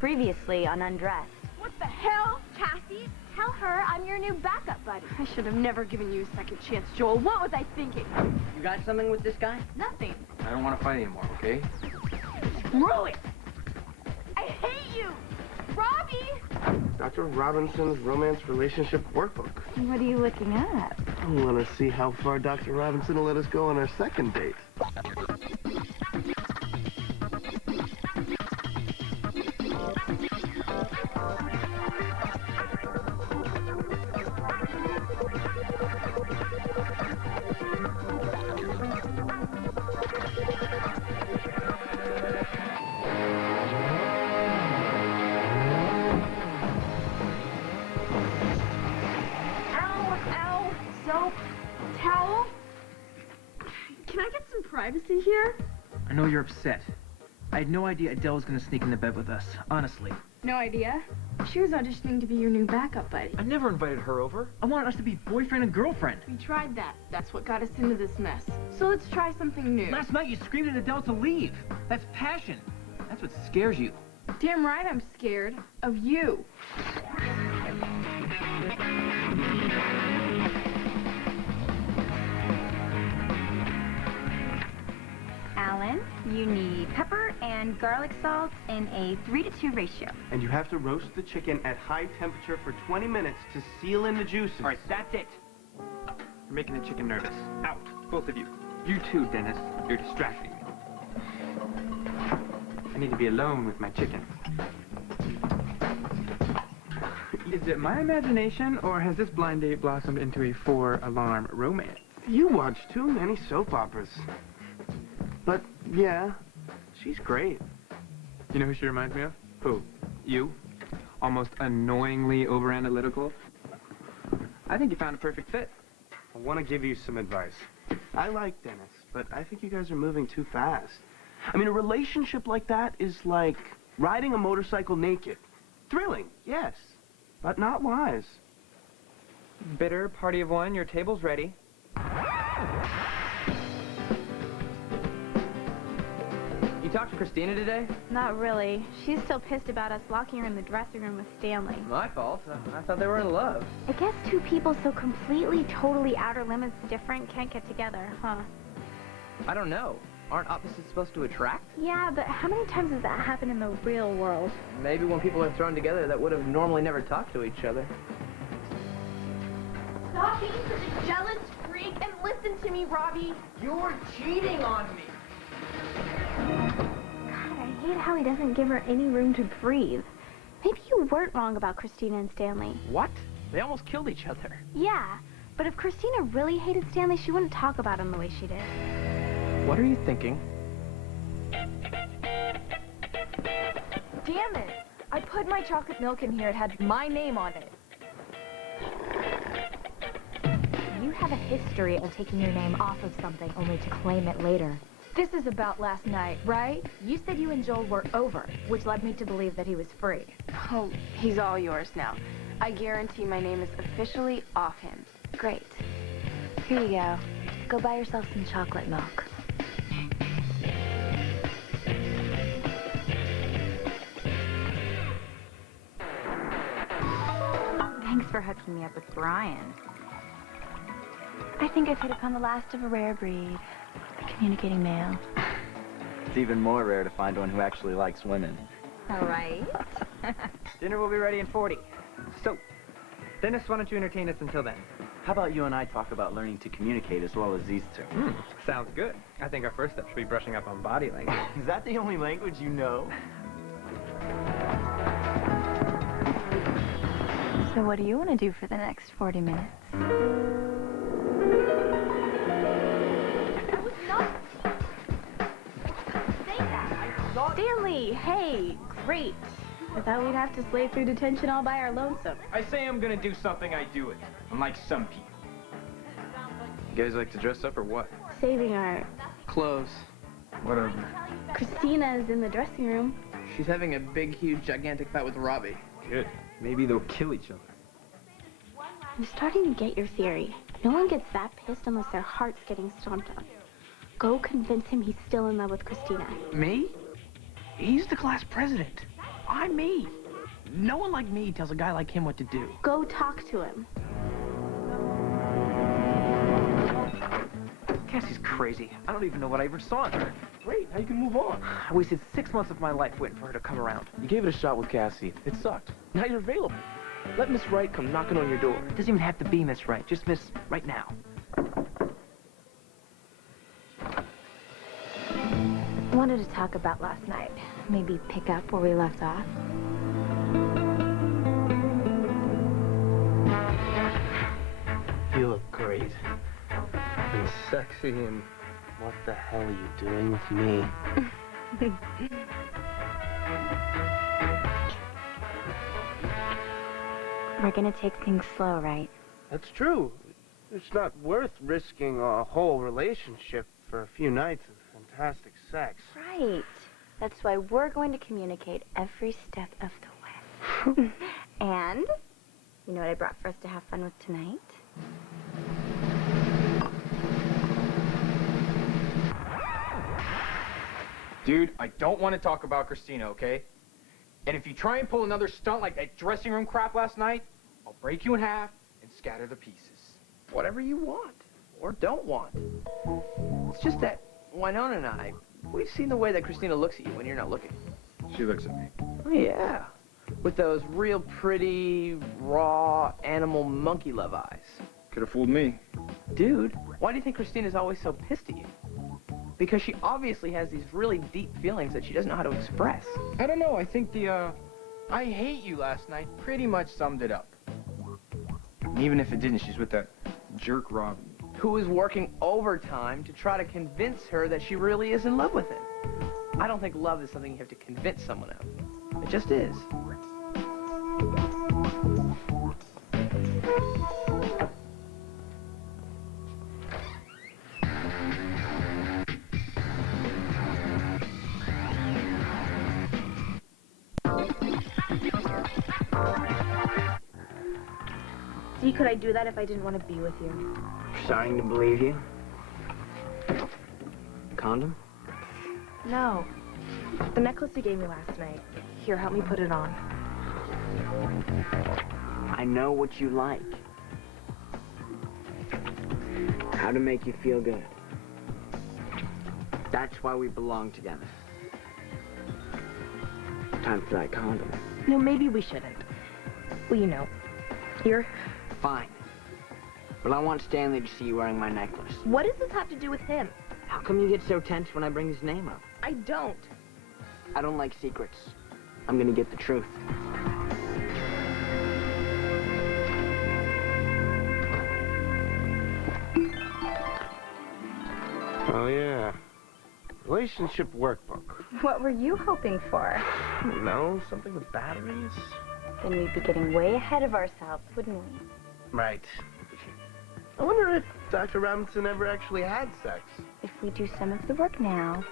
Previously on Undressed. What the hell? Cassie, tell her I'm your new backup buddy. I should have never given you a second chance, Joel. What was I thinking? You got something with this guy? Nothing. I don't want to fight anymore, okay? Screw it! I hate you! Robbie! Dr. Robinson's romance relationship workbook. What are you looking at? I want to see how far Dr. Robinson will let us go on our second date. Soap, towel. Can I get some privacy here? I know you're upset. I had no idea Adele was gonna sneak into bed with us, honestly. No idea. She was auditioning to be your new backup buddy. I never invited her over. I wanted us to be boyfriend and girlfriend. We tried that. That's what got us into this mess. So let's try something new. Last night you screamed at Adele to leave. That's passion. That's what scares you. Damn right I'm scared of you. Alan, you need pepper and garlic salt in a 3-to-2 ratio. And you have to roast the chicken at high temperature for 20 minutes to seal in the juices. All right, that's it. You're making the chicken nervous. Out, both of you. You too, Dennis. You're distracting me. I need to be alone with my chicken. Is it my imagination, or has this blind date blossomed into a 4-alarm romance? You watch too many soap operas. But, yeah, she's great. You know who she reminds me of? Who? You? Almost annoyingly over-analytical? I think you found a perfect fit. I want to give you some advice. I like Dennis, but I think you guys are moving too fast. I mean, a relationship like that is like riding a motorcycle naked. Thrilling, yes, but not wise. Bitter, party of one, your table's ready. You talked to Christina today? Not really. She's still pissed about us locking her in the dressing room with Stanley. My fault. I thought they were in love. I guess two people so completely, totally outer limits different can't get together, huh? I don't know. Aren't opposites supposed to attract? Yeah, but how many times has that happened in the real world? Maybe when people are thrown together that would have normally never talked to each other. Stop being such a jealous freak and listen to me, Robbie. You're cheating on me! God, I hate how he doesn't give her any room to breathe. Maybe you weren't wrong about Christina and Stanley. What? They almost killed each other. Yeah, but if Christina really hated Stanley, she wouldn't talk about him the way she did. What are you thinking? Damn it! I put my chocolate milk in here. It had my name on it. You have a history of taking your name off of something only to claim it later. This is about last night, right? You said you and Joel were over, which led me to believe that he was free. Oh, he's all yours now. I guarantee my name is officially off him. Great. Here you go. Go buy yourself some chocolate milk. Thanks for hooking me up with Brian. I think I've hit upon the last of a rare breed. A communicating male. It's even more rare to find one who actually likes women. All right. Dinner will be ready in 40. So, Dennis, why don't you entertain us until then? How about you and I talk about learning to communicate as well as these two? Sounds good. I think our first step should be brushing up on body language. Is that the only language you know? So what do you want to do for the next 40 minutes? Stanley, hey, great. I thought we'd have to slave through detention all by our lonesome. I say I'm gonna do something, I do it. Unlike some people. You guys like to dress up or what? Saving art. Clothes. Whatever. Christina's in the dressing room. She's having a big, huge, gigantic fight with Robbie. Good. Maybe they'll kill each other. I'm starting to get your theory. No one gets that pissed unless their heart's getting stomped on. Go convince him he's still in love with Christina. Me? He's the class president. I'm me. No one like me tells a guy like him what to do. Go talk to him. Cassie's crazy. I don't even know what I ever saw in her. Great, now you can move on. I wasted 6 months of my life waiting for her to come around. You gave it a shot with Cassie. It sucked. Now you're available. Let Miss Right come knocking on your door. It doesn't even have to be Miss Right. Just Miss Right now. I wanted to talk about last night. Maybe pick up where we left off. You look great. And sexy, and what the hell are you doing with me? We're gonna take things slow, right? That's true. It's not worth risking a whole relationship for a few nights of fantastic sex. Right. That's why we're going to communicate every step of the way. And, you know what I brought for us to have fun with tonight? Dude, I don't want to talk about Christina, okay? And if you try and pull another stunt like that dressing room crap last night, I'll break you in half and scatter the pieces. Whatever you want, or don't want. It's just that Winona and I, we've seen the way that Christina looks at you when you're not looking. She looks at me. Oh, yeah. With those real pretty, raw, animal monkey love eyes. Could have fooled me. Dude, why do you think Christina's always so pissed at you? Because she obviously has these really deep feelings that she doesn't know how to express. I don't know, I think the, I hate you last night pretty much summed it up. And even if it didn't, she's with that jerk Rob. Who is working overtime to try to convince her that she really is in love with him. I don't think love is something you have to convince someone of. It just is. See, could I do that if I didn't want to be with you? Starting to believe you. Condom? No. The necklace you gave me last night. Here, help me put it on. I know what you like. How to make you feel good. That's why we belong together. Time for that condom. No, maybe we shouldn't. Well, you know. Here. Fine. But I want Stanley to see you wearing my necklace. What does this have to do with him? How come you get so tense when I bring his name up? I don't. I don't like secrets. I'm gonna get the truth. Oh, yeah. Relationship workbook. What were you hoping for? No, something with batteries? Then we'd be getting way ahead of ourselves, wouldn't we? Right. I wonder if Dr. Robinson ever actually had sex. If we do some of the work now,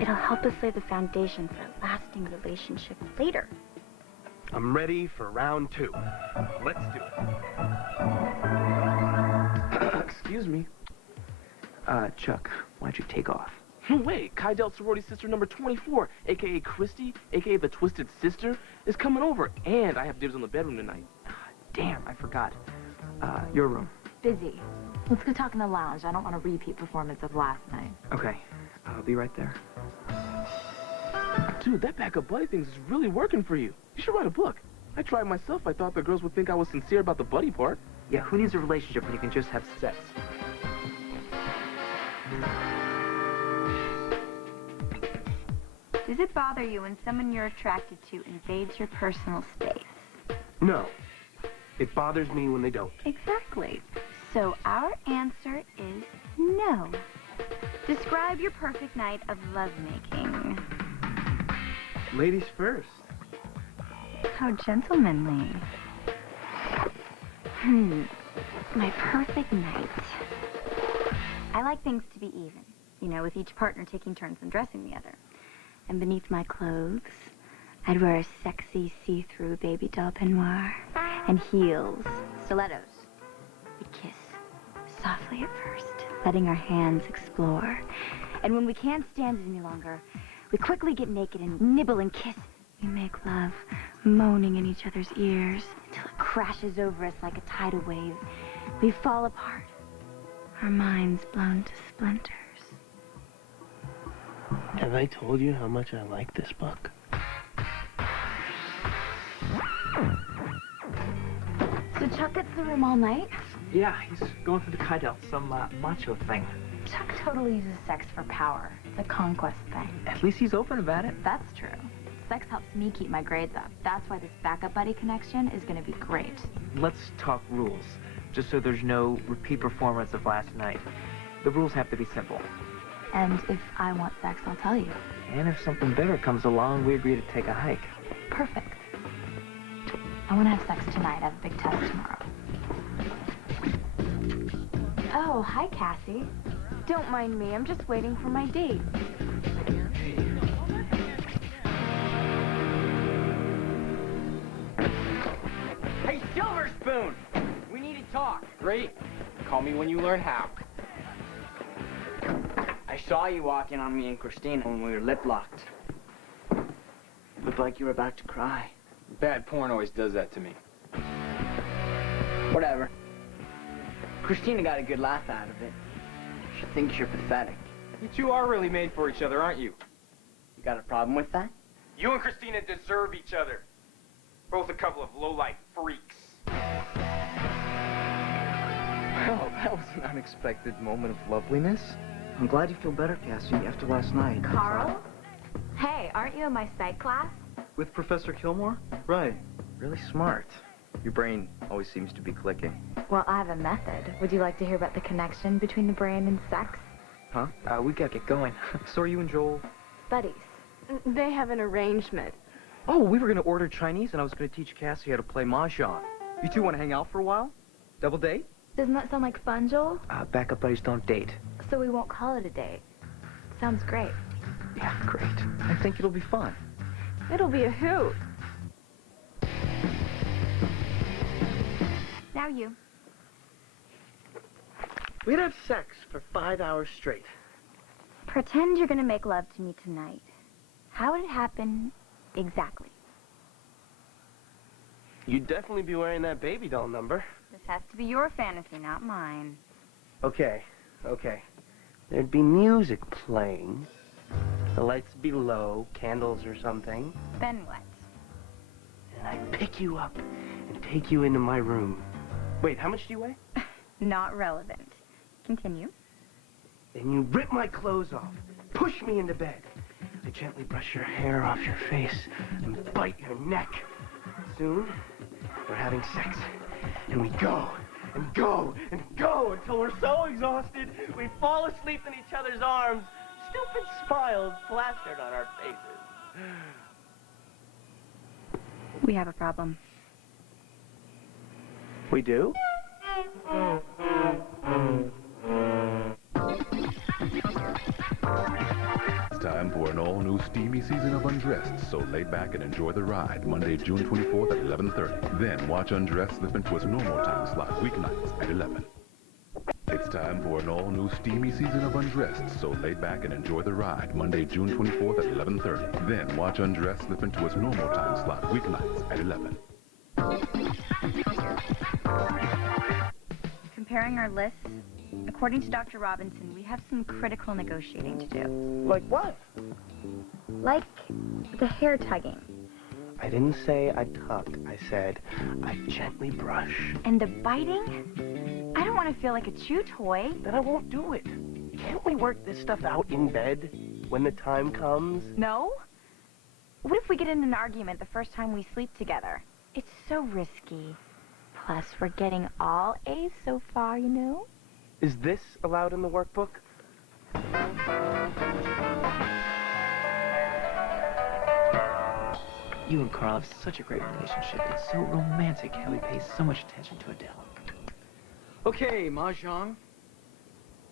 it'll help us lay the foundation for a lasting relationship later. I'm ready for round 2. Let's do it. Excuse me. Chuck, why don't you take off? No way. Chi Delta sorority sister number 24, a.k.a. Christy, a.k.a. the Twisted Sister, is coming over. And I have dibs on the bedroom tonight. Damn, I forgot. Your room. Busy. Let's go talk in the lounge. I don't want a repeat performance of last night. Okay, I'll be right there. Dude, that backup buddy thing is really working for you. You should write a book. I tried myself. I thought the girls would think I was sincere about the buddy part. Yeah, who needs a relationship when you can just have sex? Does it bother you when someone you're attracted to invades your personal space? No. It bothers me when they don't. Exactly. So our answer is no. Describe your perfect night of lovemaking. Ladies first. How gentlemanly. My perfect night. I like things to be even. You know, with each partner taking turns undressing the other. And beneath my clothes, I'd wear a sexy see-through baby doll peignoir and heels, stilettos. We'd kiss softly at first, letting our hands explore. And when we can't stand it any longer, we quickly get naked and nibble and kiss We make love, moaning in each other's ears, until it crashes over us like a tidal wave. We fall apart, our minds blown to splinters. Have I told you how much I like this book? So Chuck gets the room all night? Yeah, he's going through the Kydel, some macho thing. Chuck totally uses sex for power. It's a conquest thing. At least he's open about it. That's true. Sex helps me keep my grades up. That's why this backup buddy connection is gonna be great. Let's talk rules, just so there's no repeat performance of last night. The rules have to be simple. And if I want sex, I'll tell you. And if something better comes along, we agree to take a hike. Perfect. I want to have sex tonight. I have a big test tomorrow. Oh, hi, Cassie. Don't mind me. I'm just waiting for my date. Hey, Silver Spoon! We need to talk. Great. Call me when you learn how. I saw you walking on me and Christina when we were lip-locked. Looked like you were about to cry. Bad porn always does that to me. Whatever. Christina got a good laugh out of it. She thinks you're pathetic. You two are really made for each other, aren't you? You got a problem with that? You and Christina deserve each other. Both a couple of low-life freaks. Oh, that was an unexpected moment of loveliness. I'm glad you feel better, Cassie, after last night. Carl? Hey, aren't you in my psych class? With Professor Kilmore? Right. Really smart. Your brain always seems to be clicking. Well, I have a method. Would you like to hear about the connection between the brain and sex? Huh? We gotta get going. So are you and Joel? Buddies. They have an arrangement. Oh, we were gonna order Chinese and I was gonna teach Cassie how to play mahjong. You two wanna hang out for a while? Double date? Doesn't that sound like fun, Joel? Backup buddies don't date. So we won't call it a date. Sounds great. Yeah, great. I think it'll be fun. It'll be a hoot. Now you. We'd have sex for 5 hours straight. Pretend you're gonna make love to me tonight. How would it happen exactly? You'd definitely be wearing that baby doll number. This has to be your fantasy, not mine. Okay. There'd be music playing. The lights be low, candles or something. Then what? And I'd pick you up and take you into my room. Wait, how much do you weigh? Not relevant. Continue. Then you rip my clothes off, push me into bed. I gently brush your hair off your face and bite your neck. Soon, we're having sex. And we go and go and go until we're so exhausted we fall asleep in each other's arms. Stupid smiles plastered on our faces. We have a problem. We do? It's time for an all-new steamy season of Undressed, so lay back and enjoy the ride, Monday, June 24th at 11:30. Then watch Undressed slip into its normal time slot, weeknights at 11. It's time for an all-new steamy season of Undressed, so lay back and enjoy the ride, Monday, June 24th at 11:30. Then watch Undressed slip into its normal time slot, weeknights at 11. Comparing our lists, according to Dr. Robinson, we have some critical negotiating to do. Like what? Like the hair tugging. I didn't say I tugged. I said I gently brush. And the biting? I don't want to feel like a chew toy. Then I won't do it. Can't we work this stuff out in bed when the time comes? No? What if we get in an argument the first time we sleep together? It's so risky. Plus, we're getting all A's so far, you know? Is this allowed in the workbook? You and Carl have such a great relationship. It's so romantic how he pays so much attention to Adele. Okay, mahjong.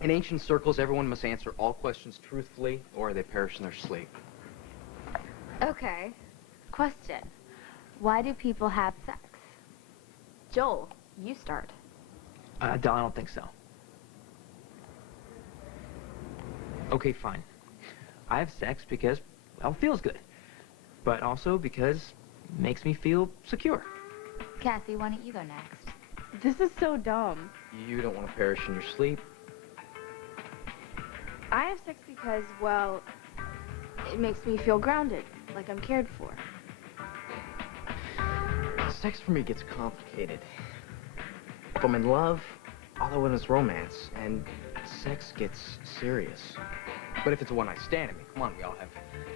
In ancient circles, everyone must answer all questions truthfully, or they perish in their sleep. Okay. Question. Why do people have sex? Joel, you start. Adele, I don't think so. Okay, fine. I have sex because, well, it feels good. but also because it makes me feel secure. Cassie, why don't you go next? This is so dumb. You don't want to perish in your sleep. I have sex because, well, it makes me feel grounded, like I'm cared for. Sex for me gets complicated. If I'm in love, all I want is romance, and sex gets serious. But if it's a one-night stand, I mean, come on, we all have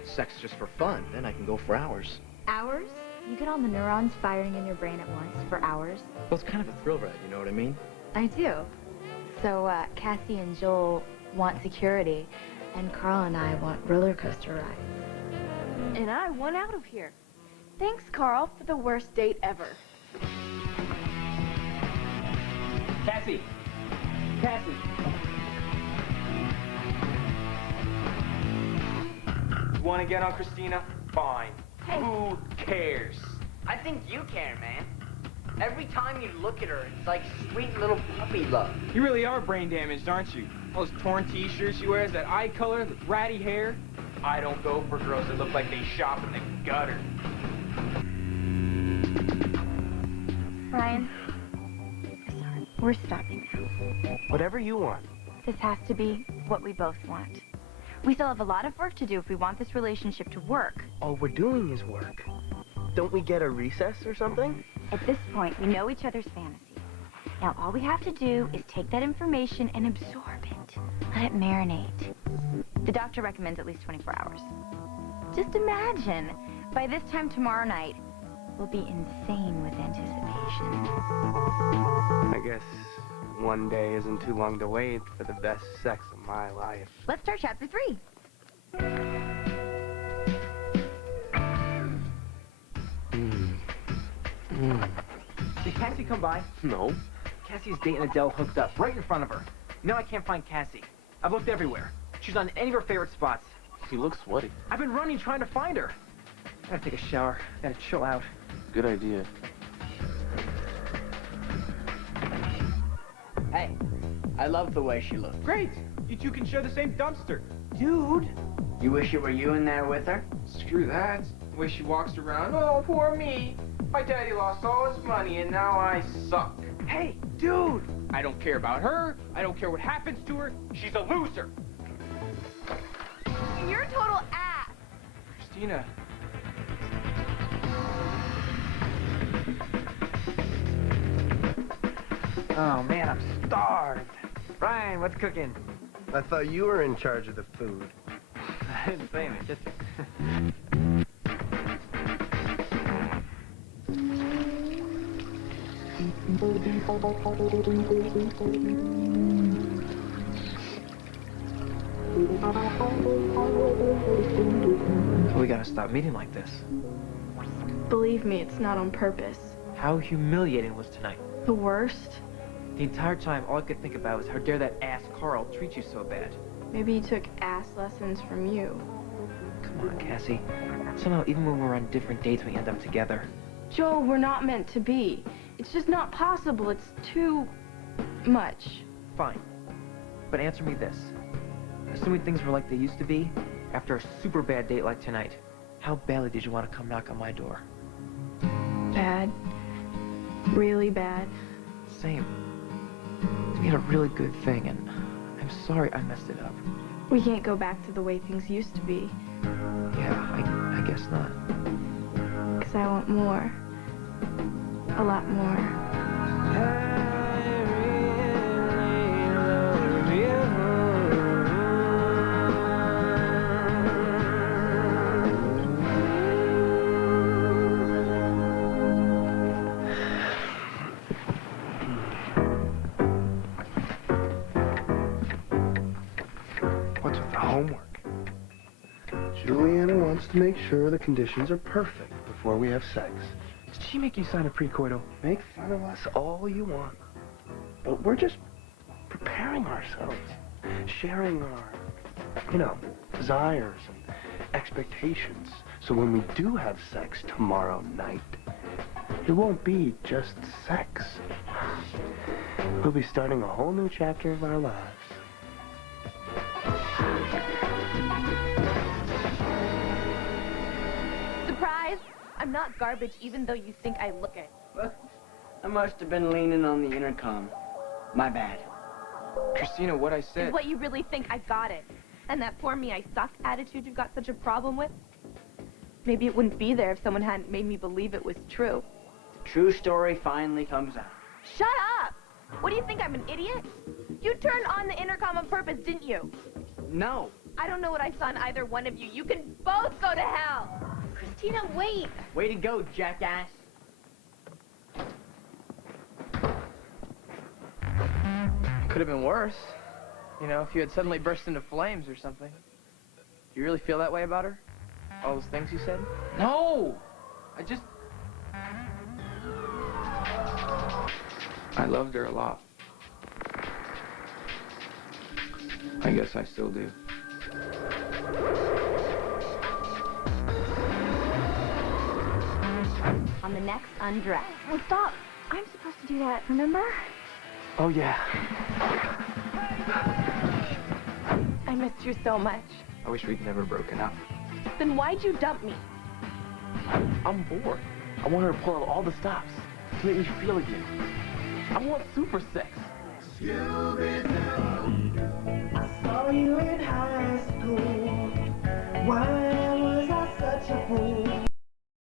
sex just for fun. Then I can go for hours. Hours? You get all the neurons firing in your brain at once for hours? Well, it's kind of a thrill ride, you know what I mean? I do. So, Cassie and Joel want security, and Carl and I want roller coaster rides. And I want out of here. Thanks, Carl, for the worst date ever. Cassie! Cassie! You want to get on Christina? Fine. Hey. Who cares? I think you care, man. Every time you look at her, it's like sweet little puppy love. You really are brain damaged, aren't you? Those torn t-shirts she wears, that eye color, the ratty hair. I don't go for girls that look like they shop in the gutter. Ryan, sorry, we're stopping now. Whatever you want. This has to be what we both want. We still have a lot of work to do if we want this relationship to work. All we're doing is work. Don't we get a recess or something? At this point, we know each other's fantasies. Now, all we have to do is take that information and absorb it. Let it marinate. The doctor recommends at least 24 hours. Just imagine, by this time tomorrow night, we'll be insane with anticipation. I guess one day isn't too long to wait for the best sex of my life. Let's start chapter 3. Did Cassie come by? No. Cassie's dating Adele hooked up right in front of her. Now I can't find Cassie. I've looked everywhere. She's on any of her favorite spots. He looks sweaty. I've been running trying to find her. Gotta take a shower. Gotta chill out. Good idea. Hey, I love the way she looks. Great! You two can share the same dumpster. Dude! You wish it were you in there with her? Screw that. The way she walks around. Oh, poor me. My daddy lost all his money and now I suck. Hey, dude! I don't care about her. I don't care what happens to her. She's a loser. You're a total ass. Christina. Oh, man, I'm starved. Ryan, what's cooking? I thought you were in charge of the food. I didn't say anything, did you? We gotta stop meeting like this. Believe me, it's not on purpose. How humiliating was tonight? The worst? The entire time, all I could think about was how dare that ass Carl treat you so bad. Maybe he took ass lessons from you. Come on, Cassie. Somehow, even when we're on different dates, we end up together. Joel, we're not meant to be. It's just not possible. It's too much. Fine. But answer me this. Assuming things were like they used to be, after a super bad date like tonight, how badly did you want to come knock on my door? Bad. Really bad. Same. We had a really good thing, and I'm sorry I messed it up. We can't go back to the way things used to be. Yeah, I guess not. 'Cause I want more. A lot more. What's with the homework? Juliana wants to make sure the conditions are perfect before we have sex. Did she make you sign a pre-coital? Make fun of us all you want, but we're just preparing ourselves, sharing our, desires and expectations. So when we do have sex tomorrow night, it won't be just sex. We'll be starting a whole new chapter of our lives. Surprise! I'm not garbage even though you think I look it. Well, I must have been leaning on the intercom. My bad. Christina, what I said... Is what you really think I got it. And that poor me I suck attitude you've got such a problem with? Maybe it wouldn't be there if someone hadn't made me believe it was true. True story finally comes out. Shut up! What do you think, I'm an idiot? You turned on the intercom on purpose, didn't you? No. I don't know what I saw in either one of you. You can both go to hell! Christina, wait! Way to go, jackass. Could have been worse. You know, if you had suddenly burst into flames or something. You really feel that way about her? All those things you said? No! I loved her a lot. I guess I still do. On the next Undressed. Well, stop. I'm supposed to do that, remember? Oh, yeah. I missed you so much. I wish we'd never broken up. Then why'd you dump me? I'm bored. I want her to pull out all the stops to make me feel again. I want super sex.